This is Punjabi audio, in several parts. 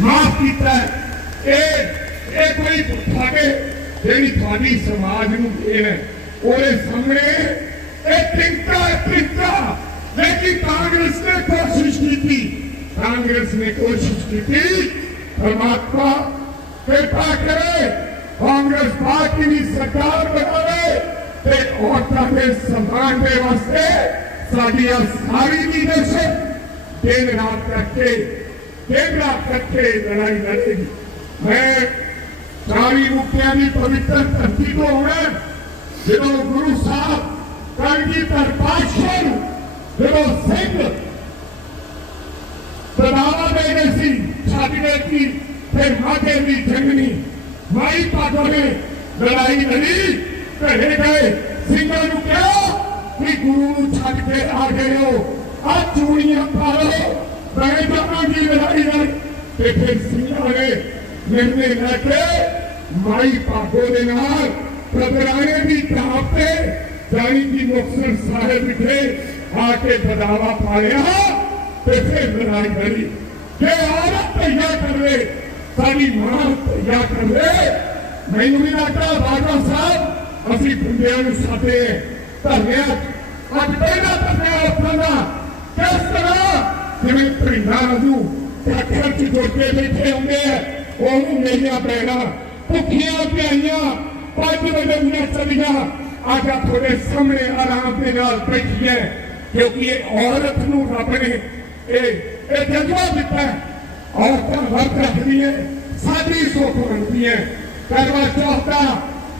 ਮਾਫ ਕੀਤਾ ਇਹ ਇਹ ਕੋਈ ਤੁਹਾਡੇ, ਜਿਹੜੀ ਤੁਹਾਡੀ ਸਮਾਜ ਨੂੰ ਦੇਣ ਹੈ, ਉਹਦੇ ਸਾਹਮਣੇ ਇਹ ਟਿੰਕਾ ਟਿੰਕਾ ਲੇਕਿਨ ਕਾਂਗਰਸ ਨੇ ਕੋਸ਼ਿਸ਼ ਕੀਤੀ। ਕਾਂਗਰਸ ਨੇ ਕੋਸ਼ਿਸ਼ ਕੀਤੀ, ਪਰਮਾਤਮਾ ਕਿਰਪਾ ਕਰੇ, ਕਾਂਗਰਸ ਪਾਰਟੀ ਦੀ ਸਰਕਾਰ ਬਣਾਵੇ ਤੇ ਔਰਤਾਂ ਦੇ ਸਨਮਾਨ ਦੇ ਵਾਸਤੇ ਸਾਡੀਆਂ ਸਾਰੀ ਲੀਡਰਸ਼ਿਪ ਦਿਨ ਰਾਤ ਕਰਕੇ ਦਿਨ ਰਾਤ ਲੜਾਈ ਲੜੇਗੀ ਮੈਂ ਸਾਰੀ ਮੁਕਤਿਆਂ ਦੀ ਪਵਿੱਤਰ ਧਰਤੀ ਤੋਂ ਹੋਣਾ ਜਦੋਂ ਗੁਰੂ ਸਾਹਿਬ ਕਲਗੀ ਧਰ ਪਾਤਸ਼ਾਹ ਨੂੰ ਜਦੋਂ ਸਿੰਘ ਬਦਾਵਾ ਦੇ ਗਏ ਸੀ ਛਾਤੀ ਕੀ ਫਿਰ ਮਾਗੇ ਦੀ ਜੰਗਨੀ ਮਾਈ ਪਾਟੋ ਨੇ ਲੜਾਈ ਲੜੀ, ਘਰੇ ਗਏ। ਸਿੰਘਾਂ ਨੂੰ ਕਿਹਾ ਕਿ ਗੁਰੂ ਨੂੰ ਛੱਡ ਕੇ ਆ ਗਏ ਹੋ। ਆ ਚੂੜੀਆਂ ਪਾ ਲਓ। ਮੈਂ ਜਾਵਾਂਗੀ ਲੜਾਈ ਲੜ ਤੇ ਫਿਰ ਸਿੰਘਾਂ ਨੇ ਨਿਰਣੇ ਲੈ ਕੇ ਮਾਈ ਪਾਟੋ ਦੇ ਨਾਲ ਪ੍ਰਗਰਾਣੇ ਦੀ ਟਾਪ ਤੇ ਜਾਨੀ ਦੀ ਮੁਕਤਸਰ ਸਾਹਿਬ ਵਿਖੇ ਆ ਕੇ ਬਦਾਵਾ ਪਾਇਆ ਤੇ ਫਿਰ ਲੜਾਈ ਲੜੀ ਜੇ ਔਰਤ ਤਈਆ ਕਰਵੇ ਸਾਡੀ ਮਾਂ ਤਈਆ ਕਰਵੇ ਮੈਨੂੰ ਵੀ ਲੱਗਦਾ ਬਾਬਾ ਸਾਹਿਬ ਅਸੀਂ ਬੰਦਿਆਂ ਨੂੰ ਸਾਥੇ ਧਰਨਿਆ ਅੱਜ ਪਹਿਲਾ ਧਰਨਿਆ ਉਠਾਂਦਾ ਕਿਸ ਤਰ੍ਹਾਂ ਜਿਵੇਂ ਪ੍ਰਿੰਦਾ ਨੂੰ ਟੱਕਰ ਚ ਜੁੜ ਬੈਠੇ ਹੁੰਦੇ ਆ, ਉਹਨੂੰ ਮੇਰੀਆਂ ਭੈਣਾਂ, ਭੁੱਖੀਆਂ ਪਿਆਈਆਂ ਪੰਜ ਵਜੇ ਦੀਆਂ ਚਲੀਆਂ ਅੱਜ ਤੁਹਾਡੇ ਸਾਹਮਣੇ ਆਰਾਮ ਦੇ ਨਾਲ ਬੈਠੀ ਹੈ, ਕਿਉਂਕਿ ਇਹ ਔਰਤ ਨੂੰ ਰੱਬ ਨੇ ਇਹ ਇਹ ਜਜ਼ਬਾ ਦਿੱਤਾ ਔਰਤਾਂ ਵਰਤ ਰੱਖਦੀ ਹੈ ਸਾਡੀ ਸੋਖ ਬਣਦੀਆਂ ਕਰਵਾ ਚੌਥ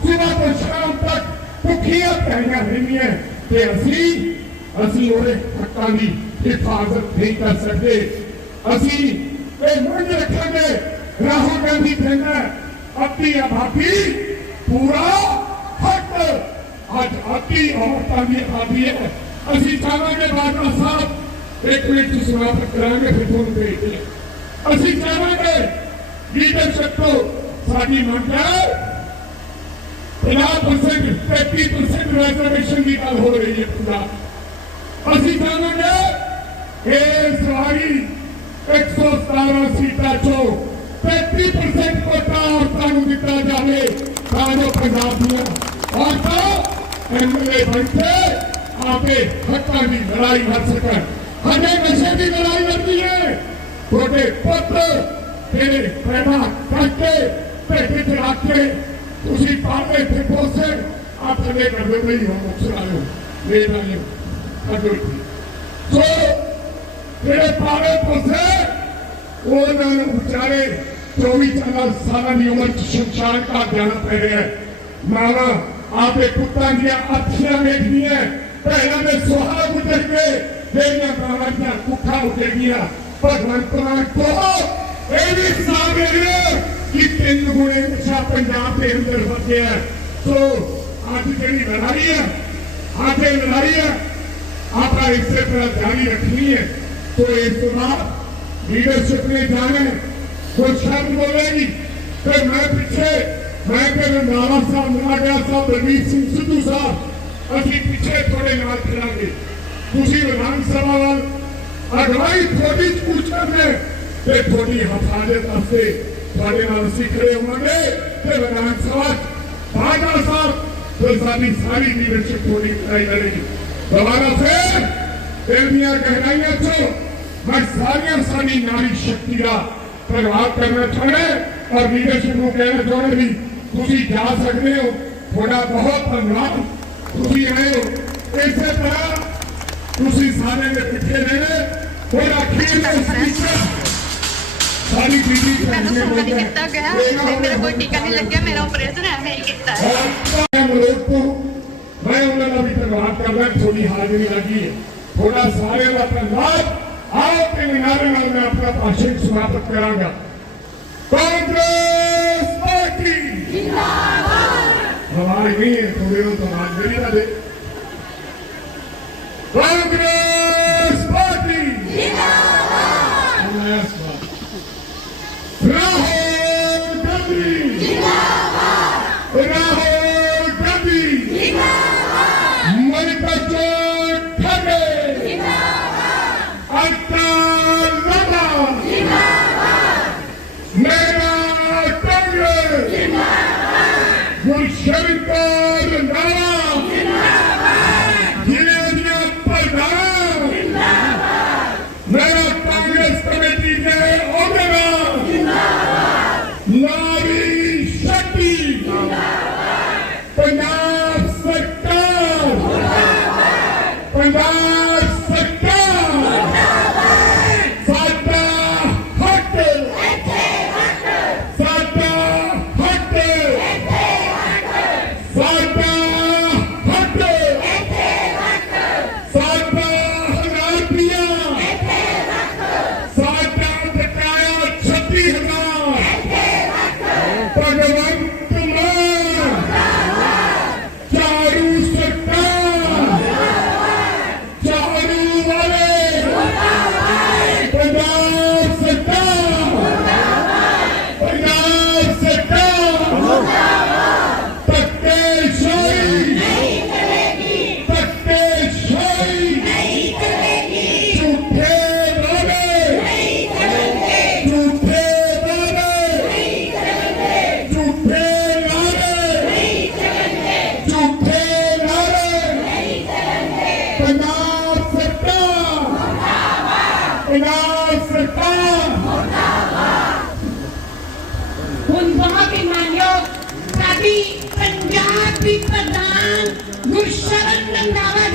ਸਵੇਰ ਤੋਂ ਸ਼ਾਮ ਤੱਕ ਭੁੱਖੀਆਂ ਪਿਆਈਆਂ ਰਹਿੰਦੀਆਂ ਤੇ ਅਸੀਂ ਅਸੀਂ ਉਹਦੇ ਹੱਕਾਂ ਦੀ ਹਿਫਾਜ਼ਤ ਨਹੀਂ ਕਰ ਸਕਦੇ। ਅਸੀਂ ਇਹ ਮੰਨ ਰੱਖਾਂਗੇ। ਰਾਹੁਲ ਗਾਂਧੀ ਕਹਿੰਦਾ ਆਪਣੀ ਆਬਾਦੀ, ਪੂਰਾ ਹੱਕ। ਅੱਜ ਆਤੀ ਔਰਤਾਂ ਦੀ ਆਬਾਦੀ ਹੈ। ਅਸੀਂ ਚਾਹਾਂਗੇ ਬਾਬਾ ਸਾਹਿਬ, ਇੱਕ ਮਿੰਟ ਚ ਸਮਾਪਤ ਕਰਾਂਗੇ ਫਿਰ ਤੁਹਾਨੂੰ ਭੇਜਦੇ ਅਸੀਂ ਚਾਹਾਂਗੇ ਲੀਡਰਸ਼ਿਪ ਤੋਂ ਸਾਡੀ ਮੰਗ ਹੈ 50% 33% ਰਿਜ਼ਰਵੇਸ਼ਨ ਦੀ ਗੱਲ ਹੋ ਰਹੀ ਹੈ ਪੰਜਾਬ ਅਸੀਂ ਚਾਹਾਂਗੇ ਇਸ ਵਾਰੀ 117 ਸੀਟਾਂ ਚੋਂ 33% ਕੋਟਾ ਔਰਤਾਂ ਨੂੰ ਦਿੱਤਾ ਜਾਵੇ ਤਾਂ ਜੋ ਪੰਜਾਬ ਦੀਆਂ ਔਰਤਾਂ ਐਮਐਲਏ ਬਣ ਕੇ ਆਪੇ ਹੱਕਾਂ ਦੀ ਲੜਾਈ ਲੜ ਸਕਣ ਹਜੇ ਨਸ਼ੇ ਦੀ ਲੜਾਈ ਲੜਦੀ ਹੈ ਤੁਹਾਡੇ ਪੁੱਤ ਤੇਰੇ ਪੈਦਾ ਕਰਕੇ ਭੇਜੇ ਚ ਰੱਖ ਕੇ ਤੁਸੀਂ ਪਾਵੇ ਤੇ ਪੋਸੇ ਆਪਣੇ ਕਰਦੇ ਨਹੀਂ ਹੋ ਮੁਕਸਰ ਆਇਓ ਮੇਰੇ ਨਾਲ ਅਗਰ ਸੋ ਜਿਹੜੇ ਪਾਵੇ ਪੋਸੇ ਉਹਨਾਂ ਨੂੰ ਵਿਚਾਰੇ 24 ਸਾਲਾਂ ਦੀ ਉਮਰ ਚ ਸ਼ਮਸ਼ਾਨ ਘਾਟ ਜਾਣਾ ਪੈ ਰਿਹਾ ਹੈ। ਮਾਵਾ ਆਪੇ ਪੁੱਤਾਂ ਦੀਆਂ ਅੱਖੀਆਂ ਵੇਖਦੀਆਂ ਭੈਣਾਂ ਦੇ ਸੁਹਾਗ ਗੁਜ਼ਰ ਕੇ ਜਿਹੜੀਆਂ ਮਾਵਾਂ ਦੀਆਂ ਕੁੱਖਾਂ ਉੱਜੜੀਆਂ ਭਗਵੰਤ ਮਾਨ ਕੋ ਇਹ ਵੀ ਸਾਹਮਣੇ ਕਿ ਤਿੰਨ ਗੁਣੇ ਨਸ਼ਾ ਪੰਜਾਬ ਦੇ ਅੰਦਰ ਵਸਿਆ ਸੋ ਅੱਜ ਜਿਹੜੀ ਲੜਾਈ ਹੈ, ਅੱਜ ਇਹ ਲੜਾਈ ਹੈ ਆਪਾਂ ਇਸੇ ਤਰ੍ਹਾਂ ਜਾਰੀ ਰੱਖਣੀ ਹੈ ਸੋ ਇਸ ਤੋਂ ਬਾਅਦ ਲੀਡਰਸ਼ਿਪ ਨੇ ਜਾਣਾ ਹੈ ਕੋਈ ਸ਼ਬਦ ਬੋਲੇਗੀ ਤੇ ਮੈਂ ਪਿੱਛੇ ਮੈਂ ਕਿ ਰੰਧਾਵਾ ਸਾਹਿਬ ਨਾਗਿਆ ਸਾਹਿਬ ਰਵੀਰ ਸਿੰਘ ਸਿੱਧੂ ਸਾਹਿਬ ਅਸੀਂ ਤੁਸੀਂ ਵਿਧਾਨ ਸਭਾ ਵੱਲ ਅਗਵਾਈ ਤੁਹਾਡੀ ਪੁੱਛਾਂਗੇ ਤੇ ਤੁਹਾਡੀ ਹਫਾਜ਼ਤ ਵਾਸਤੇ ਤੁਹਾਡੇ ਨਾਲ ਅਸੀਂ ਖੜੇ ਹੋਵਾਂਗੇ ਤੇ ਵਿਧਾਨ ਸਭਾ ਬਾਜਾ ਸਾਹਿਬ ਤੇ ਸਾਡੀ ਸਾਰੀ ਲੀਡਰਸ਼ਿਪ ਤੁਹਾਡੀ ਲੜਾਈ ਲੜੇਗੀ ਦੁਬਾਰਾ ਫਿਰ ਦਿਲ ਦੀਆਂ ਗਹਿਰਾਈਆਂ ਚੋਂ ਮੈਂ ਸਾਰੀਆਂ ਸਾਡੀ ਨਾਰੀ ਸ਼ਕਤੀ ਦਾ ਪ੍ਰਗਾਵ ਕਰਨਾ ਚਾਹੁੰਦਾ ਔਰ ਲੀਡਰਸ਼ਿਪ ਨੂੰ ਕਹਿਣਾ ਚਾਹੁੰਦਾ ਵੀ ਤੁਸੀਂ ਜਾ ਸਕਦੇ ਹੋ ਤੁਹਾਡਾ ਬਹੁਤ ਧੰਨਵਾਦ ਤੁਸੀਂ ਆਏ ਹੋ ਇਸੇ ਤਰ੍ਹਾਂ ਤੁਸੀਂ ਸਾਰੇ ਦੇ ਪਿੱਛੇ ਰਹਿਣਾ ਹੋਰ ਅਖੀਰ ਦੇ ਸਪੀਕਰ ਸਾਡੀ ਬੀਬੀ ਮੈਨੂੰ ਫੋਨ ਨਹੀਂ ਕੀਤਾ ਗਿਆ ਤੇ ਮੇਰਾ ਕੋਈ ਟੀਕਾ ਨਹੀਂ ਲੱਗਿਆ ਮੇਰਾ ਆਪਰੇਸ਼ਨ ਐਵੇਂ ਹੀ ਕੀਤਾ ਹੈ ਮੈਂ ਉਹਨਾਂ ਦਾ ਵੀ ਧੰਨਵਾਦ ਕਰਦਾ ਤੁਹਾਡੀ ਹਾਜ਼ਰੀ ਲੱਗੀ ਹੈ ਤੁਹਾਡਾ ਸਾਰਿਆਂ ਦਾ ਧੰਨਵਾਦ ਆਓ ਤੇ ਮਿਨਾਰੇ ਨਾਲ ਮੈਂ ਆਪਣਾ ਭਾਸ਼ਣ ਸਮਾਪਤ ਕਰਾਂਗਾ ਕਾਂਗਰਸ ਪਾਰਟੀ ਜਿੰਦਾਬਾਦ ਹਮਾਰੀ ਨਹੀਂ ਹੈ ਥੋੜੇ ਨੂੰ ਤਾਂ ਮੇਰੀ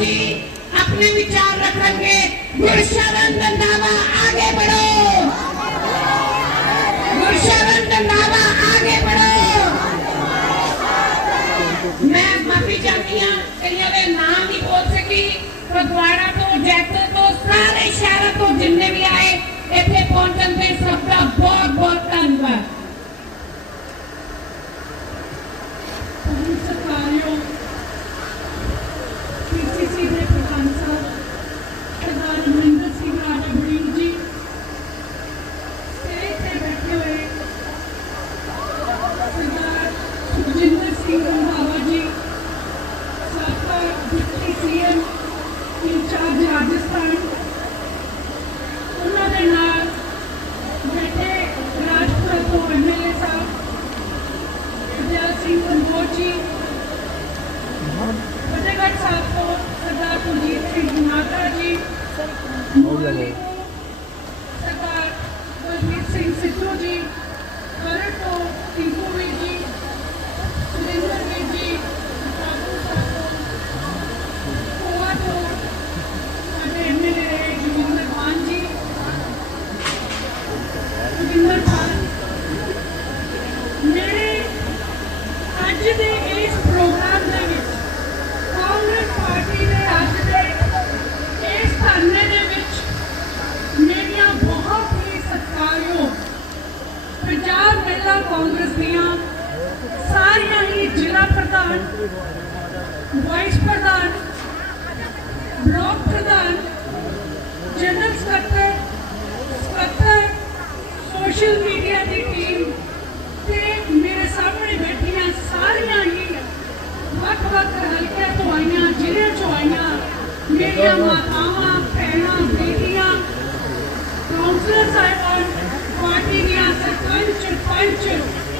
रखेंगे अपने विचार रखेंगे गुरुशरण रंधावा आगे बढ़ो गुरुशरण रंधावा आगे बढ़ो मैं माफी चाहती हूँ कहीं वे नाम नहीं बोल सकी फगवाड़ा तो जयपुर तो सारे शहर तो जिन्ने भी आए इतने पहुंचने सबका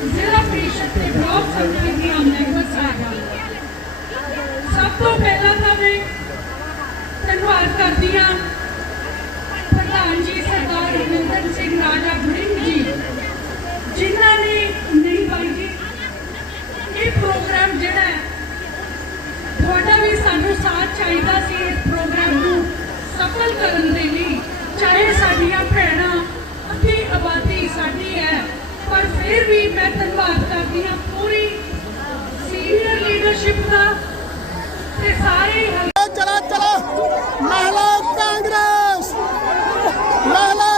ਜ਼ਿਲ੍ਹਾ ਪ੍ਰੀਸ਼ਦ ਤੇ ਬਲਾਕ ਸੰਮਤੀ ਦੀਆਂ ਮੈਂਬਰ ਸਾਹਿਬਾਨ ਸਭ ਤੋਂ ਪਹਿਲਾਂ ਤਾਂ ਮੈਂ ਧੰਨਵਾਦ ਕਰਦੀ ਹਾਂ ਪ੍ਰਧਾਨ ਜੀ ਸਰਦਾਰ ਰਵਿੰਦਰ ਸਿੰਘ ਰਾਜਾ ਬੜਿੰਗ ਜੀ ਜਿਨ੍ਹਾਂ ਨੇ ਨਹੀਂ ਭਾਈ ਜੀ ਇਹ ਪ੍ਰੋਗਰਾਮ ਜਿਹੜਾ ਹੈ ਤੁਹਾਡਾ ਵੀ ਸਾਨੂੰ ਸਾਥ ਚਾਹੀਦਾ ਸੀ ਇਸ ਪ੍ਰੋਗਰਾਮ ਨੂੰ ਸਫਲ ਕਰਨ ਦੇ ਲਈ ਚਾਹੇ ਸਾਡੀਆਂ ਭੈਣਾਂ ਫਿਰ ਵੀ ਮੈਂ ਧੰਨਵਾਦ ਕਰਦੀ ਹਾਂ ਪੂਰੀ ਸੀਨੀਅਰ ਲੀਡਰਸ਼ਿਪ ਦਾ ਤੇ ਸਾਰੇ ਚਲਾ ਚਲਾ। ਮਹਿਲਾ ਕਾਂਗਰਸ। ਮਹਿਲਾ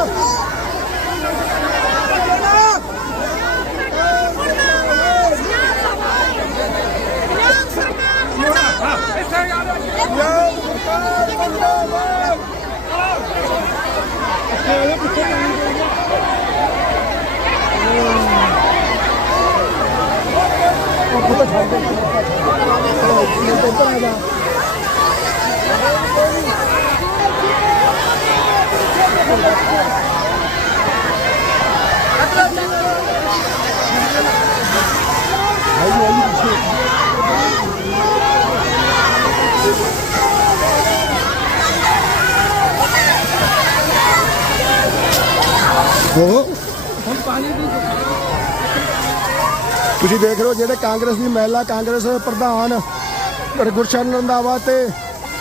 아, चला ਤੁਸੀਂ ਦੇਖ ਰਹੇ ਹੋ ਜਿਹੜੇ ਕਾਂਗਰਸ ਦੀ ਮਹਿਲਾ ਕਾਂਗਰਸ ਪ੍ਰਧਾਨ ਗੁਰਸ਼ਰਨ ਰੰਧਾਵਾ ਤੇ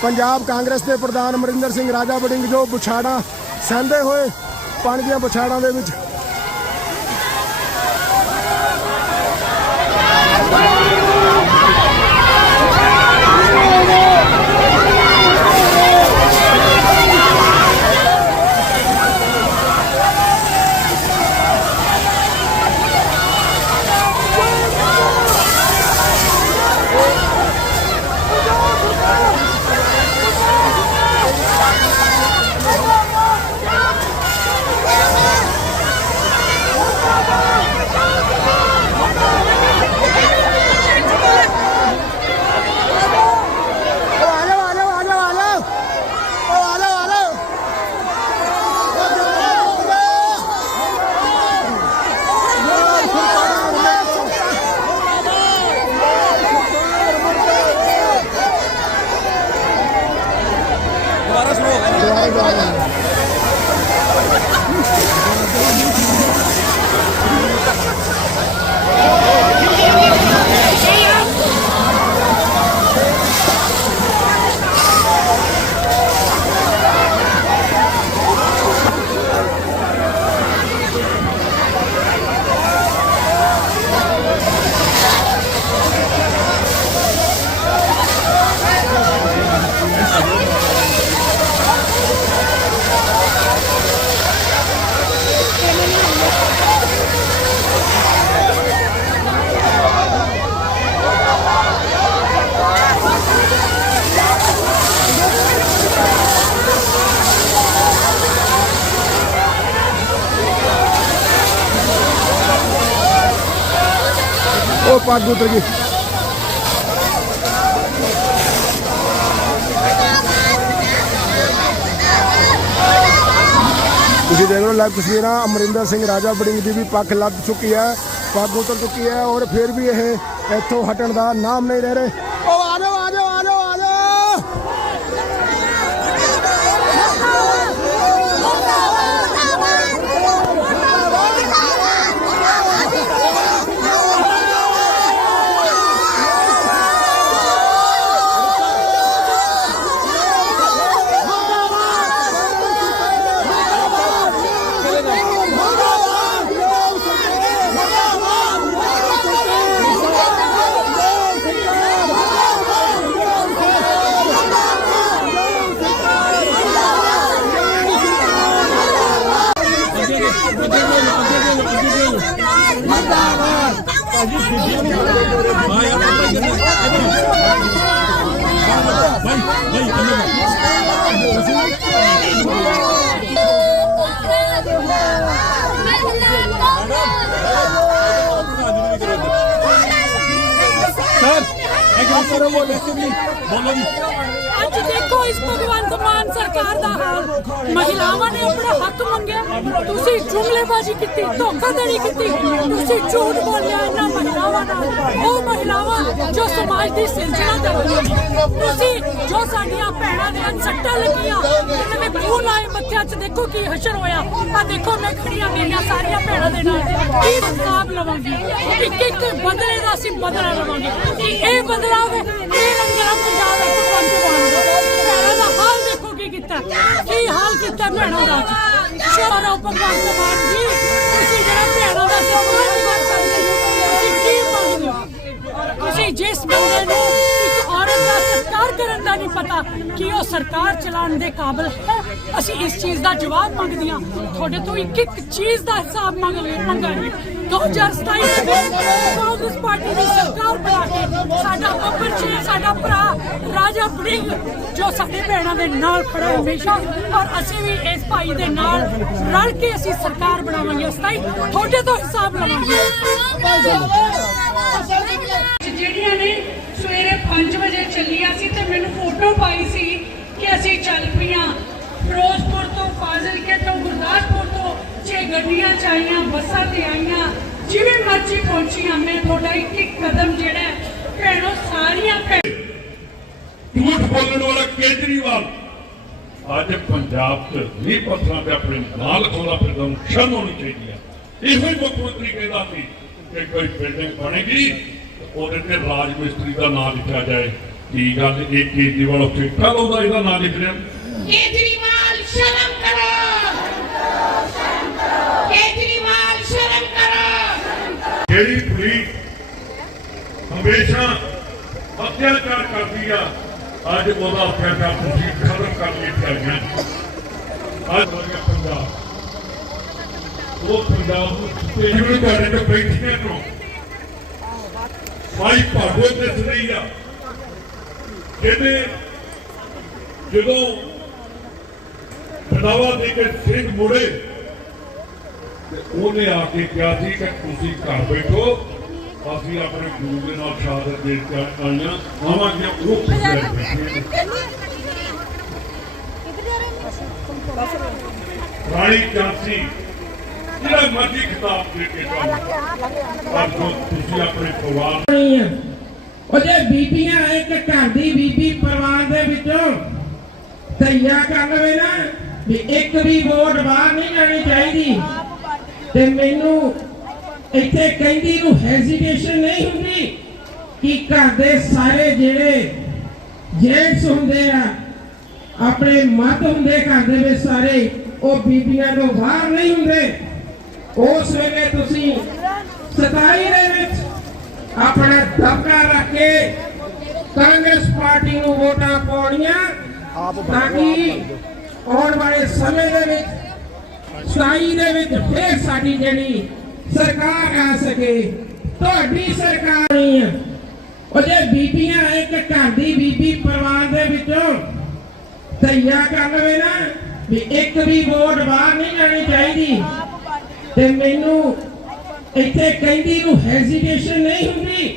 ਪੰਜਾਬ ਕਾਂਗਰਸ ਦੇ ਪ੍ਰਧਾਨ ਅਮਰਿੰਦਰ ਸਿੰਘ ਰਾਜਾ ਵੜਿੰਗ ਜੋ ਬੁਛਾੜਾ ਸਹਿੰਦੇ ਹੋਏ ਪਾਣੀ ਦੀਆਂ ਪਛਾੜਾਂ ਦੇ ਵਿੱਚ। ਪੱਗ ਉਤਰ ਗਈ। ਤੁਸੀਂ ਦੇਖ ਲਓ ਲਾਈਵ ਤਸਵੀਰਾਂ ਅਮਰਿੰਦਰ ਸਿੰਘ ਰਾਜਾ ਬੜਿੰਗ ਦੀ ਵੀ ਪੱਖ ਲੱਗ ਚੁੱਕੀ ਹੈ, ਪੱਗ ਉਤਰ ਚੁੱਕੀ ਹੈ ਔਰ ਫਿਰ ਵੀ ਇਹ ਇੱਥੋਂ ਹਟਣ ਦਾ ਨਾਮ ਨਹੀਂ ਲੈ ਰਹੇ ਉਹ ਆ ਜਾਓ ਆ ਜਾਓ ਆ ਜਾਓ ਆ ਜਾਓ ਅੱਜ ਦੇਖੋ ਇਸ ਭਗਵੰਤ ਮਾਨ ਸਰਕਾਰ ਦਾ ਹਾਲ। ਮਹਿਲਾਵਾਂ ਨੇ ਆਪਣਾ ਹੱਕ ਮੰਗਿਆ। ਤੁਸੀਂ ਜੁਮਲੇਬਾਜ਼ੀ ਕੀਤੀ, ਧੋਖਾਧੜੀ ਕੀਤੀ। ਤੁਸੀਂ ਝੂਠ ਬੋਲਿਆ ਇਹਨਾਂ ਮਹਿਲਾਵਾਂ ਨਾਲ। ਉਹ ਮਹਿਲਾਵਾਂ ਜੋ ਸਮਾਜ ਦੀ ਸਿਰਜਣਾ ਕਰਦੀਆਂ ਤੁਸੀਂ ਜੋ ਸਾਡੀਆਂ ਭੈਣਾਂ ਦੇ ਸੱਟਾਂ ਲੱਗੀਆਂ, ਇਹਨਾਂ ਦੇ ਖੂਨ ਆਏ ਮੱਥਿਆਂ 'ਚ, ਦੇਖੋ ਕੀ ਹਸ਼ਰ ਹੋਇਆ। ਆ ਦੇਖੋ, ਮੈਂ ਖੜੀਆਂ ਮੇਰੀਆਂ ਸਾਰੀਆਂ ਭੈਣਾਂ ਦੇ ਨਾਲ। ਕੀ ਹਿਸਾਬ ਲਵਾਂਗੀ? ਇੱਕ ਇੱਕ ਬਦਲੇ ਦਾ ਅਸੀਂ ਬਦਲਾ ਲਵਾਂਗੇ। ਇਹ ਬਦਲਾਵ ਹੋਵੇ ਇਹ ਪੰਜਾਬ ਹੈ ਭਗਵੰਤ ਮਾਨ ਦਾ ਭੈਣਾਂ ਦਾ ਹਾਲ ਦੇਖੋ ਕੀ ਕੀਤਾ। ਕੀ ਹਾਲ ਕੀਤਾ ਭੈਣਾਂ ਦਾ ਸ਼ੋਰਾ ਭਗਵੰਤ ਮਾਨ ਜੀ, ਤੁਸੀਂ ਜਿਹੜਾ ਭੈਣਾਂ ਦਾ ਸਨਮਾਨ ਨਹੀਂ ਕਰ ਸਕਦੇ ਤੁਸੀਂ ਕੀ ਮੰਗਦੇ ਹੋ? ਤੁਸੀਂ ਜਿਸ ਬੰਦੇ ਨੂੰ ਦਾ ਸਤਿਕਾਰ ਕਰਨ ਦਾ ਨਹੀਂ ਪਤਾ ਕਿ ਉਹ ਸਰਕਾਰ ਚਲਾਉਣ ਦੇ ਕਾਬਿਲ ਹੈ ਅਸੀਂ ਇਸ ਚੀਜ਼ ਦਾ ਜਵਾਬ ਮੰਗਦੇ ਹਾਂ ਤੁਹਾਡੇ ਤੋਂ ਇੱਕ ਇੱਕ ਚੀਜ਼ ਦਾ ਹਿਸਾਬ ਮੰਗ ਮੰਗਾਂਗੇ 2027 ਦੇ ਵਿੱਚ ਕਾਂਗਰਸ ਪਾਰਟੀ ਦੀ ਸਰਕਾਰ ਬਣਾ ਕੇ ਸਾਡਾ ਬੱਬਰ ਜੀ ਸਾਡਾ ਭਰਾ ਰਾਜਾ ਬੜਿੰਗ ਜੋ ਸਾਡੇ ਭੈਣਾਂ ਦੇ ਨਾਲ ਖੜਾ ਹਮੇਸ਼ਾ ਔਰ ਅਸੀਂ ਵੀ ਇਸ ਭਾਈ ਦੇ ਨਾਲ ਰਲ ਕੇ ਅਸੀਂ ਸਰਕਾਰ ਬਣਾਵਾਂਗੇ ਸਤਾਈ ਤੁਹਾਡੇ ਤੋਂ ਹਿਸਾਬ ਲਵਾਂਗੇ ਜਿਹੜੀਆਂ ਨੇ ਸਵੇਰੇ 5 ਵਜੇ ਚੱਲੀਆਂ ਸੀ ਤੇ ਮੈਨੂੰ ਫੋਟੋ ਪਾਈ ਸੀ ਕਿ ਅਸੀਂ ਚੱਲ ਪਈਆਂ। ਫਿਰੋਜ਼ਪੁਰ ਤੋਂ ਫਾਜ਼ਿਲਕੇ ਤੋਂ ਗੁਰਦਾਸਪੁਰ ਤੋਂ ਛੇ ਗੱਡੀਆਂ ਚ ਬੱਸਾਂ ਤੇ ਆਈਆਂ। ਜਿਵੇਂ ਮਰਜ਼ੀ ਪਹੁੰਚੀਆਂ ਮੈਂ ਤੁਹਾਡਾ ਇੱਕ ਇੱਕ ਕਦਮ ਜਿਹੜਾ ਭੈਣੋ, ਸਾਰੀਆਂ ਝੂਠ ਬੋਲਣ ਵਾਲਾ ਕੇਜਰੀਵਾਲ, ਅੱਜ ਪੰਜਾਬ 'ਚ ਨਹੀਂ ਪੱਥਰਾਂ ਤੇ ਆਪਣੇ ਨਾਲ ਖੋਲਾ ਫਿਰਦਾ ਨੂੰ ਸ਼ਰਮ ਹੋਣੀ ਚਾਹੀਦੀ ਹੈ। ਇਹੋ ਹੀ ਮੁੱਖ ਮੰਤਰੀ ਕਹਿੰਦਾ ਸੀ ਕਿ ਕੋਈ ਬਿਲਡਿੰਗ ਬਣੇਗੀ ਉਹਦੇ ਤੇ ਰਾਜ ਮਿਸਤਰੀ ਦਾ ਨਾਮ ਲਿਖਿਆ ਜਾਏ। ਕੀ ਗੱਲ? ਇਹ ਕੇਜਰੀਵਾਲ ਉੱਥੇ ਕੱਲ ਉਹਦਾ ਇਹਦਾ ਨਾਮ ਲਿਖ ਰਿਹਾ? ਕੇਜਰੀਵਾਲ ਸ਼ਰਮ ਕਰੋ। ਕੇਜਰੀਵਾਲ ਸ਼ਰਮ ਕਰੋ। ਜਿਹੜੀ ਪੁਲਿਸ ਹਮੇਸ਼ਾ ਅਤਿਆਚਾਰ ਕਰਦੀ ਆ ਅੱਜ ਉਹਦਾ ਅਤਿਆਚਾਰ ਤੁਸੀਂ ਖਤਮ ਕਰ ਲਿਆ ਗਿਆ ਅੱਜ ਵਰਗਾ ਪੰਜਾਬ। ਉਹ ਪੰਜਾਬ ਨੂੰ ਪੇਸ਼ ਕਰਨ ਦੇ ਬੈਠਿਆਂ ਨੂੰ ਮਾਈ ਭਾਗੋ ਤੇ ਸਰੀ ਆ। ਜਿਹਨੇ ਜਦੋਂ ਬਦਾਵਾ ਦੇ ਕੇ ਸਿੰਘ ਮੁੜੇ ਤੇ ਉਹਨੇ ਆ ਕੇ ਕਿਹਾ ਸੀ ਕਿ ਤੁਸੀਂ ਘਰ ਬੈਠੋ ਅਸੀਂ ਆਪਣੇ ਗੁਰੂ ਦੇ ਨਾਲ ਸ਼ਹਾਦਤ ਦੇ ਕੇ ਆਈਆਂ ਆਵਾਂਗੇ ਉਹ ਖੁਸ਼ ਰਹਿਣਗੇ। ਰਾਣੀ ਝਾਂਸੀ ਜਿਹੜਾ ਮਰਜ਼ੀ ਖਿਤਾਬ ਦੇ ਕੇ ਜਾਓ। ਪਰ ਜੋ ਤੁਸੀਂ ਆਪਣੇ ਪਰਿਵਾਰ ਨਹੀਂ ਆ। ਉਹਦੇ ਬੀਬੀਆਂ, ਇੱਕ ਘਰ ਦੀ ਬੀਬੀ ਪਰਿਵਾਰ ਦੇ ਵਿੱਚੋਂ ਤਈਆ ਕਰ ਲਵੇ ਨਾ, ਵੀ ਇੱਕ ਵੀ ਵੋਟ ਬਾਹਰ ਨਹੀਂ ਜਾਣੀ ਚਾਹੀਦੀ। ਤੇ ਮੈਨੂੰ ਇੱਥੇ ਕਹਿੰਦੀ ਨੂੰ ਹੈਜ਼ਿਟੇਸ਼ਨ ਨਹੀਂ ਹੁੰਦੀ ਕਿ ਘਰ ਦੇ ਸਾਰੇ ਜਿਹੜੇ ਜੇਂਟਸ ਹੁੰਦੇ ਆ, ਆਪਣੇ ਮਤ ਹੁੰਦੇ ਘਰ ਦੇ ਵਿੱਚ ਸਾਰੇ, ਉਹ ਬੀਬੀਆਂ ਤੋਂ ਬਾਹਰ ਨਹੀਂ ਹੁੰਦੇ। ਉਸ ਵੇਲੇ ਤੁਸੀਂ 27 ਦੇ ਵਿੱਚ ਆਪਣਾ ਦਬਕਾ ਰੱਖ ਕੇ ਕਾਂਗਰਸ ਪਾਰਟੀ ਨੂੰ ਵੋਟਾਂ ਪਾਉਣੀਆਂ ਤਾਂ ਕਿ ਆਉਣ ਵਾਲੇ ਸਮੇਂ ਦੇ ਵਿੱਚ 27 ਦੇ ਵਿੱਚ ਫਿਰ ਸਾਡੀ ਜਿਹੜੀ ਸਰਕਾਰ ਆ ਸਕੇ। ਤੁਹਾਡੀ ਸਰਕਾਰ ਨਹੀਂ ਆ। ਉਹਦੇ ਬੀਬੀਆਂ ਇੱਕ ਘਰ ਦੀ ਬੀਬੀ ਪਰਿਵਾਰ ਦੇ ਵਿੱਚੋਂ ਤਈਆ ਕਰ ਲਵੇ ਨਾ ਵੀ ਇੱਕ ਵੀ ਵੋਟ ਬਾਹਰ ਨਹੀਂ ਜਾਣੀ ਚਾਹੀਦੀ। ਤੇ ਮੈਨੂੰ ਇੱਥੇ ਕਹਿੰਦੀ ਨੂੰ ਹੈਜ਼ਿਟੇਸ਼ਨ ਨਹੀਂ ਹੁੰਦੀ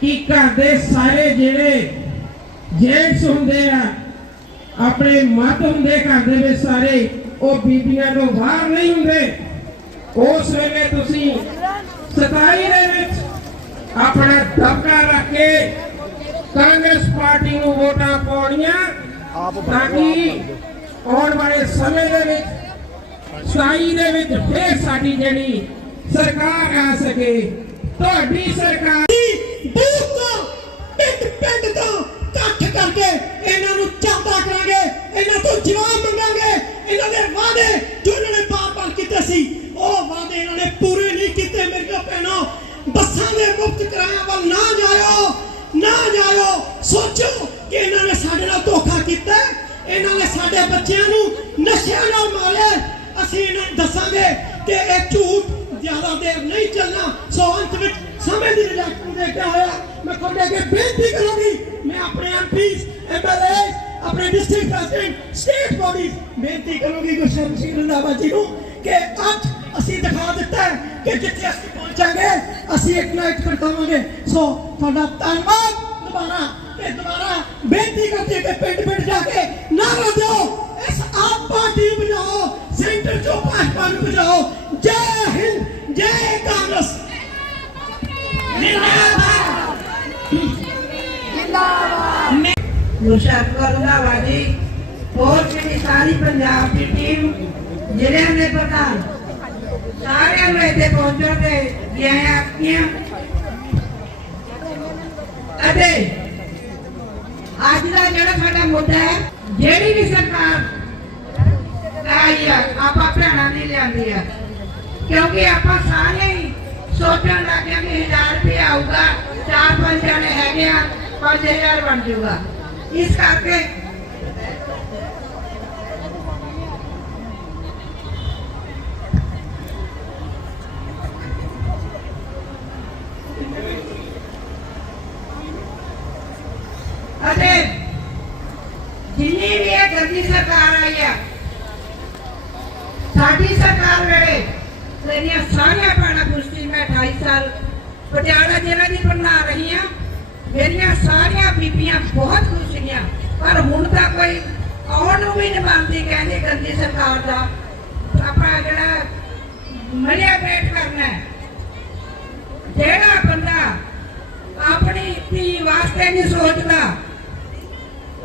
ਕਿ ਘਰ ਦੇ ਸਾਰੇ ਜਿਹੜੇ ਜੈਂਟਸ ਹੁੰਦੇ ਆ ਆਪਣੇ ਮੱਤ ਹੁੰਦੇ ਘਰ ਦੇ ਵਿੱਚ ਸਾਰੇ ਉਹ ਬੀਬੀਆਂ ਤੋਂ ਬਾਹਰ ਨਹੀਂ ਹੁੰਦੇ। ਉਸ ਵੇਲੇ ਤੁਸੀਂ 27 ਦੇ ਵਿੱਚ ਆਪਣਾ ਦਬਕਾ ਰੱਖ ਕੇ ਕਾਂਗਰਸ ਪਾਰਟੀ ਨੂੰ ਵੋਟਾਂ ਪਾਉਣੀਆਂ ਤਾਂ ਕਿ ਆਉਣ ਵਾਲੇ ਸਮੇਂ ਦੇ ਵਿੱਚ ਸਾਈ ਦੇ ਵਿੱਚ ਫੇਰ ਸਾਡੀ ਜਿਹੜੀ ਸਰਕਾਰ ਆ ਸਕੇ। ਤੁਹਾਡੀ ਸਰਕਾਰ ਬੂਥ ਤੋਂ, ਪਿੰਡ ਪਿੰਡ ਤੋਂ ਇਕੱਠ ਕਰਕੇ ਇਹਨਾਂ ਨੂੰ ਚਾਹਤਾ ਕਰਾਂਗੇ, ਇਹਨਾਂ ਤੋਂ ਜਵਾਬ ਮੰਗਾਂਗੇ। ਇਹਨਾਂ ਦੇ ਵਾਅਦੇ ਜੋ ਇਹਨਾਂ ਨੇ ਬਾਰ-ਬਾਰ ਕੀਤੇ ਸੀ, ਉਹ ਵਾਅਦੇ ਇਹਨਾਂ ਨੇ ਪੂਰੇ ਨਹੀਂ ਕੀਤੇ। ਮੇਰੇ ਭੈਣੋ, ਬੱਸਾਂ ਦੇ ਮੁਫਤ ਕਿਰਾਇਆ ਵੱਲ ਨਾ ਜਾਇਓ ਨਾ ਜਾਇਓ। ਸੋਚੋ ਕਿ ਇਹਨਾਂ ਨੇ ਸਾਡੇ ਨਾਲ ਧੋਖਾ ਕੀਤਾ ਇਹਨਾਂ ਨੇ ਸਾਡੇ ਬੱਚਿਆਂ ਨੂੰ ਨਸ਼ਿਆਂ ਨਾਲ ਮਾਰਿਆ ਅਸੀਂ ਇਹਨਾਂ ਨੂੰ ਦੱਸਾਂਗੇ ਕਿ ਇਹ ਝੂਠ ਜ਼ਿਆਦਾ ਦੇਰ ਨਹੀਂ ਚੱਲਣਾ ਸੋ ਅੰਤ ਵਿੱਚ ਸਮੇਂ ਦੀ ਰਿਜੈਕਟ ਨੂੰ ਦੇਖਦਾ ਹੋਇਆ ਮੈਂ ਤੁਹਾਡੇ ਅੱਗੇ ਬੇਨਤੀ ਕਰਾਂਗੀ ਮੈਂ ਆਪਣੇ ਐਮਪੀਸ ਐਮਐਲਏ ਆਪਣੇ ਡਿਸਟ੍ਰਿਕਟ ਪ੍ਰੈਜ਼ੀਡੈਂਟ ਸਟੇਟ ਬਾਡੀਜ਼ ਬੇਨਤੀ ਕਰੂੰਗੀ ਗੁਰਸ਼ਰਨ ਸਿੰਘ ਰੰਧਾਵਾ ਜੀ ਨੂੰ ਕਿ ਅੱਜ ਅਸੀਂ ਦਿਖਾ ਦਿੱਤਾ ਹੈ ਕਿ ਜਿੱਥੇ ਅਸੀਂ ਪਹੁੰਚਾਂਗੇ ਅਸੀਂ ਇੱਕ ਨਾ ਇੱਕ ਕਰਤਾਵਾਂਗੇ ਸੋ ਤੁਹਾਡਾ ਧੰਨਵਾਦ ਦੁਬਾਰਾ ਤੇ ਦੁਬਾਰਾ ਬੇਨਤੀ ਕਰਦੇ ਕਿ ਪਿੰਡ ਪਿੰਡ ਜਾ ਕੇ ਨਾਰਾ ਦਿਓ ਇਸ ਆਪ ਪਾਰਟੀ ਨੂੰ ਬਜਾਓ ਸੈਂਟਰ ਚੋਂ ਭਾਜਪਾ ਨੂੰ ਬਜਾਓ ਜੈ ਹਿੰਦ ਜੈ ਕਾਂਗਰਸ ਮੁਸ਼ਰਫ ਰੰਧਾਵਾ ਜੀ ਹੋਰ ਜਿਹੜੀ ਸਾਰੀ ਪੰਜਾਬ ਦੀ ਟੀਮ ਜ਼ਿਲ੍ਹਿਆਂ ਦੇ ਪ੍ਰਧਾਨ ਸਾਰਿਆਂ ਨੂੰ ਇੱਥੇ ਪਹੁੰਚਣ ਤੇ ਜੈ ਆਪਕੀਆਂ ਅਤੇ ਅੱਜ ਦਾ ਜਿਹੜਾ ਸਾਡਾ ਮੁੱਦਾ ਹੈ ਜਿਹੜੀ ਵੀ ਸਰਕਾਰ ਆਈ ਆ ਆਪਾਂ ਭੈਣਾਂ ਦੀ ਲਿਆਂਦੀ ਆ ਕਿਉਂਕਿ ਆਪਾਂ ਸਾਰੇ ਹੀ ਸੋਚਣ ਲੱਗ ਗਏ ਕਿ 1000 ਰੁਪਏ ਆਊਗਾ, ਚਾਰ ਪੰਜ ਜਣੇ ਹੈਗੇ ਆ 5000 ਬਣ ਜਾਊਗਾ। ਇਸ ਕਰਕੇ ਅਤੇ ਜਿੰਨੀ ਵੀ ਇਹ ਗੰਦੀ ਸਰਕਾਰ ਆਈ ਆ ਸਾਡੀ ਸਰਕਾਰ ਵੇਲੇ ਮੇਰੀਆਂ ਸਾਰੀਆਂ ਭੈਣਾਂ ਕੁਸ਼ਤੀ ਮੈਂ 28 ਸਾਲ ਪਟਿਆਲਾ ਬਣਾ ਰਹੀਆਂ। ਮੇਰੀਆਂ ਸਾਰੀਆਂ ਬੀਬੀਆਂ ਬਹੁਤ ਖੁਸ਼ ਸੀਗੀਆਂ। ਪਰ ਹੁਣ ਤਾਂ ਕੋਈ ਆਉਣ ਨੂੰ ਵੀ ਨਹੀਂ ਮੰਨਦੀ ਗੰਦੀ ਸਰਕਾਰ ਦਾ। ਆਪਾਂ ਜਿਹੜਾ ਮਰਿਆ ਪੇਟ ਕਰਨਾ ਹੈ। ਜਿਹੜਾ ਬੰਦਾ ਆਪਣੀ ਧੀ ਵਾਸਤੇ ਨਹੀਂ ਸੋਚਦਾ,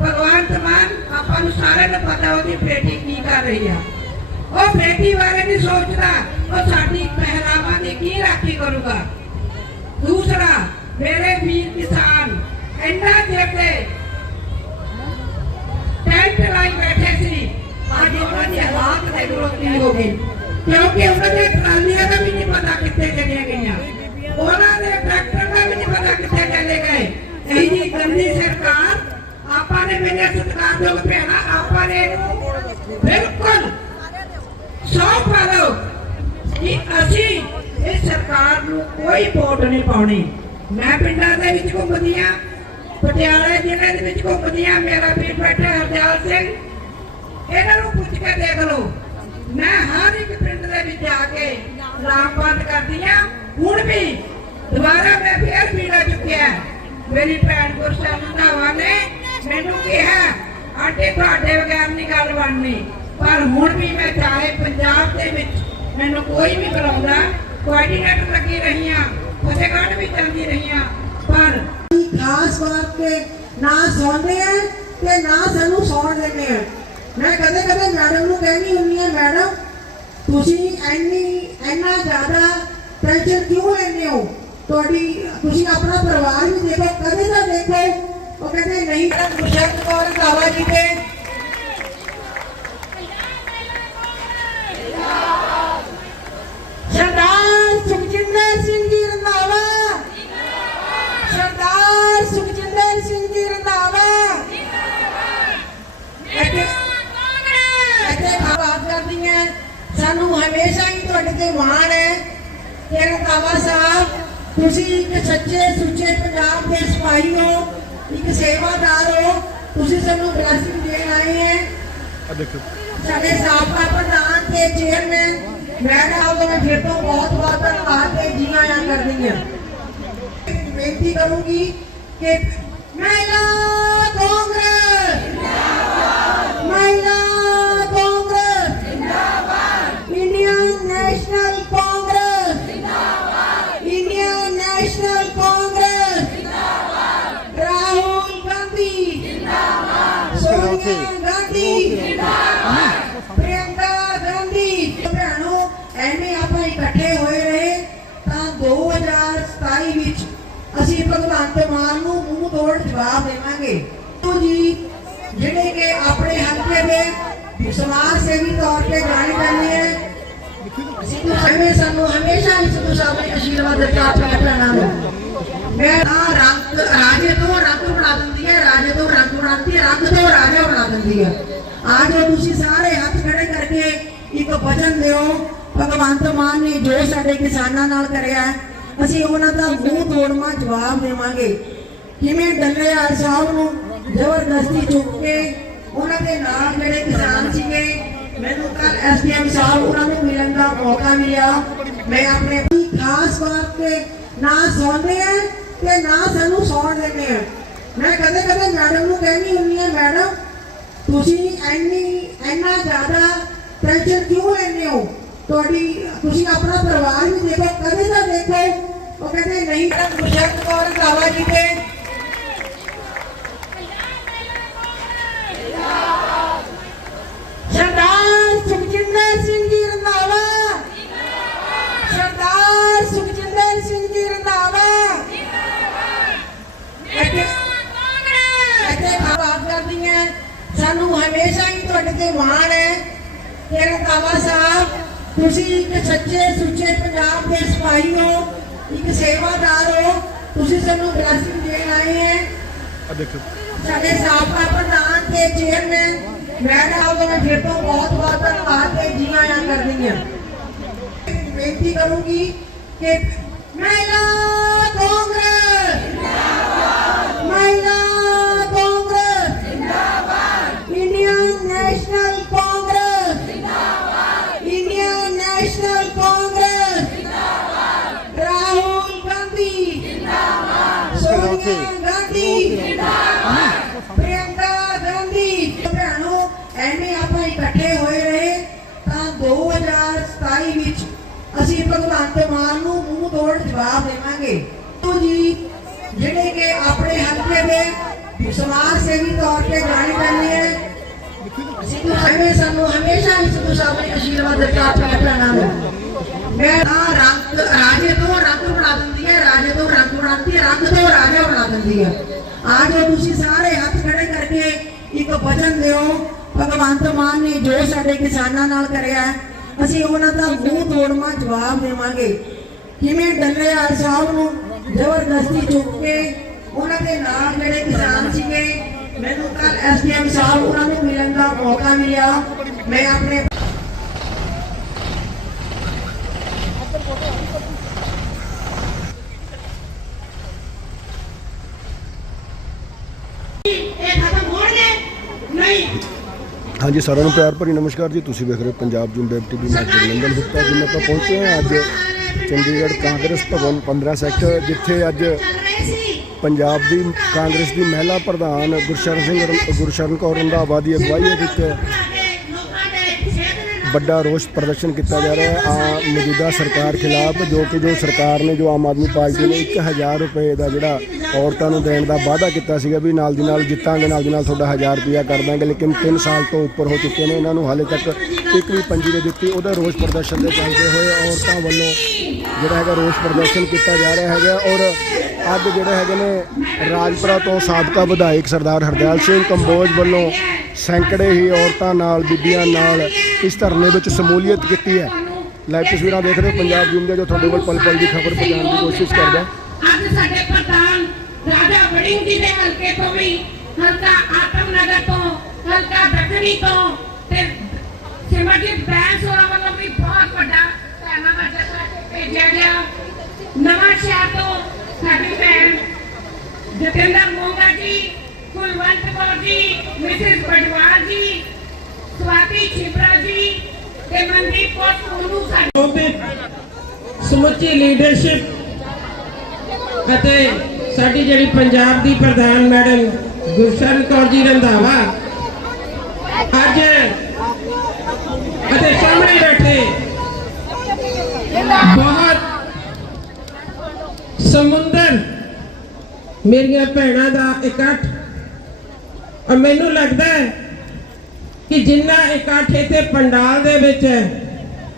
ਭਗਵੰਤ ਮਾਨ ਆਪਾਂ ਨੂੰ ਸਾਰਿਆਂ ਨੂੰ ਪਤਾ ਉਹਦੀ ਬੇਟੀ ਕੀ ਕਰ ਰਹੀ ਆ। ਉਹ ਬੇਟੀ ਬਾਰੇ ਨਹੀਂ ਸੋਚਦਾ, ਉਹ ਸਾਡੀ ਪਹਿਰਾਵਾਂ ਦੀ ਕੀ ਰਾਖੀ ਕਰੂਗਾ। ਦੂਸਰਾ ਮੇਰੇ ਵੀਰ ਕਿਸਾਨ ਇੰਨਾ ਚਿਰ ਦੇ ਟੈਂਟ ਲਾਈ ਬੈਠੇ ਸੀ ਅੱਜ ਉਹਨਾਂ ਦੀ ਹਾਲਾਤ ਦੇਖੋ ਕੀ ਹੋ ਗਈ ਕਿਉਂਕਿ ਉਹਨਾਂ ਦੇ ਟਰਾਲੀਆਂ ਦਾ ਵੀ ਨਹੀਂ ਪਤਾ ਕਿੱਥੇ ਚਲੀਆਂ ਗਈਆਂ ਉਹਨਾਂ ਦੇ ਟਰੈਕਟਰ ਦਾ ਵੀ ਨਹੀਂ ਪਤਾ ਕਿੱਥੇ ਚਲੇ ਗਏ ਇਹ ਜੀ ਗੰਦੀ ਸਰਕਾਰ ਆਪਾਂ ਨੇ ਮੇਰੇ ਸਤਿਕਾਰਯੋਗ ਭੈਣਾ ਆਪਾਂ ਨੇ ਇਹਨੂੰ ਬਿਲਕੁਲ ਸੌਂਪ ਲਓ ਕਿ ਅਸੀਂ ਇਸ ਸਰਕਾਰ ਨੂੰ ਕੋਈ ਵੋਟ ਨਹੀਂ ਪਾਉਣੀ। ਮੈਂ ਪਿੰਡਾਂ ਦੇ ਵਿੱਚ ਘੁੰਮਦੀ ਆ ਪਟਿਆਲਾ ਜ਼ਿਲ੍ਹੇ ਦੇ ਵਿੱਚ ਘੁੰਮਦੀ ਆ ਮੇਰਾ ਵੀਰ ਬੈਠਾ ਹਰਦਿਆਲ ਸਿੰਘ। ਇਹਨਾਂ ਨੂੰ ਪੁੱਛ ਕੇ ਦੇਖ ਲਓ। ਮੈਂ ਹਰ ਇੱਕ ਪਿੰਡ ਦੇ ਵਿੱਚ ਜਾ ਕੇ ਲਾਮਬੰਦ ਕਰਦੀ ਆ ਹੁਣ ਵੀ ਦੁਬਾਰਾ ਮੈਂ ਫੇਰ ਪੀੜਾ ਚੁੱਕਿਆ ਮੇਰੀ ਭੈਣ ਗੁਰਸ਼ਰਨ ਰੰਧਾਵਾ ਨੇ ਮੈਨੂੰ ਕਿਹਾ, ਆਂਟੀ, ਤੁਹਾਡੇ ਬਗੈਰ ਨਹੀਂ ਗੱਲ ਬਣਨੀ। ਪਰ ਹੁਣ ਵੀ ਮੈਂ ਚਾਹੇ ਪੰਜਾਬ ਦੇ ਵਿੱਚ ਮੈਨੂੰ ਕੋਈ ਵੀ ਬੁਲਾਉਂਦਾ ਕੋਆਰਡੀਨੇਟਰ ਲੱਗੀ ਰਹੀਆਂ ਫਤਿਹਗੜ੍ਹ ਵੀ ਜਾਂਦੀ ਰਹੀਆਂ, ਪਰ ਖਾਸ ਬਾਤ ਤੇ ਨਾ ਸੌਂਦੇ ਆ ਤੇ ਨਾ ਸਾਨੂੰ ਸੌਣ ਦਿੰਦੇ ਆ। ਮੈਂ ਕਦੇ ਕਦੇ ਮੈਡਮ ਨੂੰ ਕਹਿੰਦੀ ਹੁੰਦੀ ਆ, ਮੈਡਮ, ਤੁਸੀਂ ਇੰਨੀ, ਇੰਨਾ ਜ਼ਿਆਦਾ ਟੈਨਸ਼ਨ ਕਿਉਂ ਲੈਂਦੇ ਹੋ? ਤੁਹਾਡੀ, ਤੁਸੀਂ ਆਪਣਾ ਪਰਿਵਾਰ ਵੀ ਦੇਖੋ, ਕਦੇ ਤਾਂ ਦੇਖੋ। ਉਹ ਕਹਿੰਦੇ, ਨਹੀਂ ਮੁਸ਼ਕ ਕੌਰ ਕਾਵਾ ਜੀ ਦੇ ਸਰਦਾਰ ਸੁਖਜਿੰਦਰ ਸਿੰਘ ਜੀ ਰੰਧਾਵਾ ਸਰਦਾਰ ਸੁਖਜਿੰਦਰ ਸਿੰਘ ਜੀ ਰੰਧਾਵਾ ਇੱਥੇ ਇੱਥੇ ਬਾਤ ਕਰਦੀਆਂ ਸਾਨੂੰ ਹਮੇਸ਼ਾ ਹੀ ਤੁਹਾਡੇ ਤੇ ਮਾਣ ਹੈ। ਕਿ ਰੰਧਾਵਾ ਸਾਹਿਬ ਤੁਸੀਂ ਇੱਕ ਸੱਚੇ ਸੁੱਚੇ ਪੰਜਾਬ ਦੇ ਸਿਪਾਹੀ ਹੋ ਇੱਕ ਸੇਵਾਦਾਰ ਹੋ ਤੁਸੀਂ ਸਾਨੂੰ ਬਲੇਸਿੰਗ ਦੇਣ ਆਏ ਹੈ। ਸਾਡੇ ਸਾਬਕਾ ਪ੍ਰਧਾਨ ਤੇ ਚੇਅਰਮੈਨ ਮੈਂ ਨਾਲ ਤੋਂ ਮੈਂ ਫਿਰ ਤੋਂ ਬਹੁਤ ਬਹੁਤ ਧੰਨਵਾਦ ਤੇ ਜੀ ਆਇਆਂ ਕਰਦੀ ਹਾਂ। ਬੇਨਤੀ ਕਰੂੰਗੀ ਕਿ ਮਹਿਲਾ ਕਾਂਗਰਸ ਮਹਿਲਾ ਹਮੇਸ਼ਾ ਸਾਹਿਬ ਨੇ ਆਸ਼ੀਰਵਾਦ ਦਿੱਤਾ, ਆਪਣੇ ਨੂੰ ਮੈਂ ਆ ਰੰਗ, ਰਾਜੇ ਤੋਂ ਰੰਗ ਬਣਾ ਦਿੰਦੀ ਹੈ, ਰਾਜੇ ਤੋਂ ਰੰਗ ਬਣਾਉਂਦੀ ਹੈ, ਰੰਗ ਤੋਂ ਰਾਜਾ ਬਣਾ ਦਿੰਦੀ ਹੈ। ਆ ਤੁਸੀਂ ਸਾਰੇ ਹੱਥ ਖੜੇ ਕਰਕੇ ਇੱਕ ਵਚਨ ਦਿਓ। ਭਗਵੰਤ ਮਾਨ ਨੇ ਜੋ ਸਾਡੇ ਕਿਸਾਨਾਂ ਨਾਲ ਕਰਿਆ, ਅਸੀਂ ਉਹਨਾਂ ਦਾ ਮੂੰਹ ਤੋੜਵਾ, ਜਵਾਬ ਦੇਵਾਂਗੇ। ਕਿਵੇਂ ਡੱਲੇਵਾਲ ਸਾਹਿਬ ਨੂੰ ਜ਼ਬਰਦਸਤੀ ਚੁੱਕ ਕੇ ਉਹਨਾਂ ਦੇ ਨਾਲ ਜਿਹੜੇ ਕਿਸਾਨ ਸੀਗੇ, ਮੈਨੂੰ ਕੱਲ ਐਸਡੀਐਮ ਸਾਹਿਬ ਉਹਨਾਂ ਨੂੰ ਮਿਲਣ ਦਾ ਮੌਕਾ ਮਿਲਿਆ। ਮੈਂ ਆਪਣੇ ਖਾਸ ਬਾਤ ਤੇ ਨਾ ਸੌਂਦੇ ਆ ਤੇ ਨਾ ਸਾਨੂੰ ਸੌਣ ਦਿੰਦੇ ਆ। ਮੈਂ ਕਦੇ ਕਦੇ ਮੈਡਮ ਨੂੰ ਕਹਿੰਦੀ ਹੁੰਦੀ ਆ, ਮੈਡਮ, ਤੁਸੀਂ ਇੰਨੀ, ਇੰਨਾ ਜ਼ਿਆਦਾ ਟੈਨਸ਼ਨ ਕਿਉਂ ਲੈਂਦੇ ਹੋ? ਤੁਹਾਡੀ, ਤੁਸੀਂ ਆਪਣਾ ਪਰਿਵਾਰ ਵੀ ਦੇਖੋ, ਕਦੇ ਤਾਂ ਦੇਖੋ, ਉਹ ਕਹਿੰਦੇ, ਨਹੀਂ ਤਾਂ ਗੁਰਜੰਟ ਕੌਰ ਕਾਵਾ ਜੀ ਦੇ। ਸਰਦਾਰ ਹਮੇਸ਼ਾ ਹੀ ਤੁਹਾਡੇ ਤੇ ਮਾਣ ਹੈ। ਕਿ ਰੰਧਾਵਾ ਸਾਹਿਬ ਤੁਸੀਂ ਇੱਕ ਸੱਚੇ ਸੁੱਚੇ ਪੰਜਾਬ ਦੇ ਸਿਪਾਹੀ ਹੋ ਇੱਕ ਸੇਵਾਦਾਰ ਹੋ ਤੁਸੀਂ ਸਾਨੂੰ ਬਲੇਸਿੰਗ ਦੇਣ ਆਏ ਹੈ। ਆ ਦੇਖੋ। ਸਾਡੇ ਸਾਬਕਾ ਪ੍ਰਧਾਨ ਤੇ ਚੇਅਰਮੈਨ ਮੈਂ ਨਾਲ ਤੋਂ ਮੈਂ ਫਿਰ ਤੋਂ ਬਹੁਤ ਬਹੁਤ ਧੰਨਵਾਦ ਤੇ ਜੀ ਆਇਆਂ ਕਰਦੀ ਹਾਂ। ਬੇਨਤੀ ਕਰੂੰਗੀ ਕਿ ਮਹਿਲਾ ਕਾਂਗਰਸ ਅਸੀਂ ਭਗਵੰਤ ਨੂੰ ਮੂੰਹ ਤੋੜ ਜਵਾਬ ਦੇਵਾਂਗੇ। ਤੋ ਜੀ ਜਿਹੜੇ ਕਿ ਆਪਣੇ ਹਲਕੇ ਦੇ ਸਮਾਜ ਸੇਵੀ ਤੌਰ ਤੇ ਜਾਣੇ ਜਾਂਦੇ ਹੈ। ਸਿੱਧੂ ਸਾਹਿਬ ਸਾਨੂੰ ਹਮੇਸ਼ਾ ਹੀ ਸਿੱਧੂ ਸਾਹਿਬ ਨੇ ਆਸ਼ੀਰਵਾਦ ਦਿੱਤਾ ਆਪਣੇ ਭੈਣਾਂ ਮੈਂ ਰੰਗ ਰਾਜੇ ਤੋਂ ਰੰਗ ਬਣਾ ਦਿੰਦੀ ਹੈ ਰਾਜੇ ਤੋਂ ਰੰਗ ਬਣਾਉਂਦੀ ਹੈ ਰੰਗ ਤੋਂ ਰਾਜਾ ਬਣਾ ਦਿੰਦੀ ਹੈ। ਆ ਜੋ ਤੁਸੀਂ ਸਾਰੇ ਹੱਥ ਖੜੇ ਕਰਕੇ ਇੱਕ ਵਚਨ ਦਿਓ। ਭਗਵੰਤ ਮਾਨ ਨੇ ਜੋ ਸਾਡੇ ਕਿਸਾਨਾਂ ਨਾਲ ਕਰਿਆ ਹੈ, ਅਸੀਂ ਉਹਨਾਂ ਦਾ ਮੂੰਹ ਤੋੜਵਾ ਜਵਾਬ ਦੇਵਾਂਗੇ। ਕਿਵੇਂ ਡੱਲੇਵਾਲ ਸਾਹਿਬ ਨੂੰ ਜ਼ਬਰਦਸਤੀ ਚੁੱਕ ਕੇ ਉਹਨਾਂ ਦੇ ਨਾਲ ਜਿਹੜੇ ਕਿਸਾਨ ਸੀਗੇ ਮੈਨੂੰ ਕੱਲ ਐਸਡੀਐਮ ਸਾਹਿਬ ਉਹਨਾਂ ਨੂੰ ਮਿਲਣ ਦਾ ਮੌਕਾ ਮਿਲਿਆ। ਮੈਂ ਆਪਣੇ ਇਹ ਖਤਮ ਹੋਣਗੇ ਨਹੀਂ ਹਾਂਜੀ, ਸਾਰਿਆਂ ਨੂੰ ਪਿਆਰ ਭਰੀ ਨਮਸਕਾਰ ਜੀ। ਤੁਸੀਂ ਵੇਖ ਰਹੇ ਹੋ ਪੰਜਾਬ ਜੂਮ ਵੈਬ ਟੀਵੀ, ਮੈਂ ਜਗਨੰਦਨ ਗੁਪਤਾ ਜੀ। ਆਪਾਂ ਪਹੁੰਚੇ ਹਾਂ ਅੱਜ ਚੰਡੀਗੜ੍ਹ ਕਾਂਗਰਸ ਭਵਨ 15 ਸੈਕਟਰ, ਜਿੱਥੇ ਅੱਜ ਪੰਜਾਬ ਦੀ ਕਾਂਗਰਸ ਦੀ ਮਹਿਲਾ ਪ੍ਰਧਾਨ ਗੁਰਸ਼ਰਨ ਸਿੰਘ ਰ- ਗੁਰਸ਼ਰਨ ਕੌਰ ਰੰਧਾਵਾ ਦੀ ਅਗਵਾਈ ਵਿੱਚ ਵੱਡਾ ਰੋਸ ਪ੍ਰਦਰਸ਼ਨ ਕੀਤਾ ਜਾ ਰਿਹਾ ਹੈ। ਆ ਮੌਜੂਦਾ ਸਰਕਾਰ ਖਿਲਾਫ, ਜੋ ਕਿ ਜੋ ਸਰਕਾਰ ਨੇ, ਜੋ ਆਮ ਆਦਮੀ ਪਾਰਟੀ ਨੇ 1000 ਰੁਪਏ ਦਾ ਜਿਹੜਾ ਔਰਤਾਂ ਨੂੰ ਦੇਣ ਦਾ ਵਾਅਦਾ ਕੀਤਾ ਸੀਗਾ ਵੀ ਨਾਲ ਦੀ ਨਾਲ ਜਿੱਤਾਂਗੇ, ਨਾਲ ਦੀ ਨਾਲ ਤੁਹਾਡਾ 1000 ਰੁਪਇਆ ਕਰ ਦਾਂਗੇ, ਲੇਕਿਨ 3 ਸਾਲ ਤੋਂ ਉੱਪਰ ਹੋ ਚੁੱਕੇ ਨੇ। ਇਹਨਾਂ ਨੂੰ ਹਾਲੇ ਤੱਕ ਇੱਕ ਵੀ ਪੰਜੀ ਨਹੀਂ ਦਿੱਤੀ। ਉਹਦਾ ਰੋਸ ਪ੍ਰਦਰਸ਼ਨ ਦੇ ਚੱਲਦੇ ਹੋਏ ਔਰਤਾਂ ਵੱਲੋਂ ਜਿਹੜਾ ਹੈਗਾ ਰੋਸ ਪ੍ਰਦਰਸ਼ਨ ਕੀਤਾ ਜਾ ਰਿਹਾ ਹੈਗਾ ਔਰ ਅੱਜ ਜਿਹੜੇ ਹੈਗੇ ਨੇ ਰਾਜਪੁਰਾ ਤੋਂ ਸਾਬਕਾ ਵਿਧਾਇਕ ਸਰਦਾਰ ਹਰਦਿਆਲ ਸਿੰਘ ਕੰਬੋਜ ਵੱਲੋਂ ਸੈਂਕੜੇ ਹੀ ਔਰਤਾਂ ਨਾਲ, ਬੀਬੀਆਂ ਨਾਲ ਇਸ ਧਰਨੇ ਵਿੱਚ ਸ਼ਮੂਲੀਅਤ ਕੀਤੀ ਹੈ। ਲਾਈਵ ਤਸਵੀਰਾਂ ਦੇਖ ਰਹੇ ਹੋ, ਪੰਜਾਬ ਜੂਮ ਦੇ ਜੋ ਤੁਹਾਡੇ ਕੋਲ ਪਲ ਪਲ ਦੀ ਖਬਰ ਪਹੁੰਚਾਉਣ ਦੀ ਕੋਸ਼ਿਸ਼ ਕਰਦਾ। ਅੱਜ ਸਾਡੇ ਪ੍ਰਧਾਨ ਰਾਜਾ ਵੜਿੰਗ ਜੀ ਦੇ ਹਲਕੇ ਤੋਂ ਵੀ ਹਲਕਾ ਆਤਮ ਤੋਂ ਹਲਕਾ ਦੱਖਣੀ ਤੋਂ ਤੇ ਸਿਮਰਜੀਤ ਬੈਂਸ ਹੋਰਾਂ ਵੱਲੋਂ ਵੀ ਬਹੁਤ ਵੱਡਾ ਧਰਨਾ ਦਾ ਭੇਜਿਆ ਗਿਆ ਨਵਾਂ ਸ਼ਹਿਰ ਤੋਂ ਸਾਡੀ ਭੈਣ ਜਤਿੰਦਰ ਮੋਂਗਾ ਜੀ ਕੁਲਵੰਤ ਕੌਰ ਜੀ ਮਿਸਿਸ ਬਟਵਾਲ ਜੀ ਸਵਾਤੀ ਛਿਬਰਾ ਜੀ ਤੇ ਮਨਦੀਪ ਕੌਰ ਸੋਨੂ ਸਾਡੇ ਸਮੁੱਚੀ ਲੀਡਰਸ਼ਿਪ ਅਤੇ ਸਾਡੀ ਜਿਹੜੀ ਪੰਜਾਬ ਦੀ ਪ੍ਰਧਾਨ ਮੈਡਮ ਗੁਰਸ਼ਰਨ ਕੌਰ ਜੀ ਰੰਧਾਵਾ ਅੱਜ ਅਤੇ ਸਾਹਮਣੇ ਬੈਠੇ ਬਹੁਤ ਸਮੁੰਦਰ ਮੇਰੀਆਂ ਭੈਣਾਂ ਦਾ ਇਕੱਠ। ਔਰ ਮੈਨੂੰ ਲੱਗਦਾ ਹੈ ਕਿ ਜਿੰਨਾ ਇਕੱਠ ਇੱਥੇ ਪੰਡਾਲ ਦੇ ਵਿੱਚ ਹੈ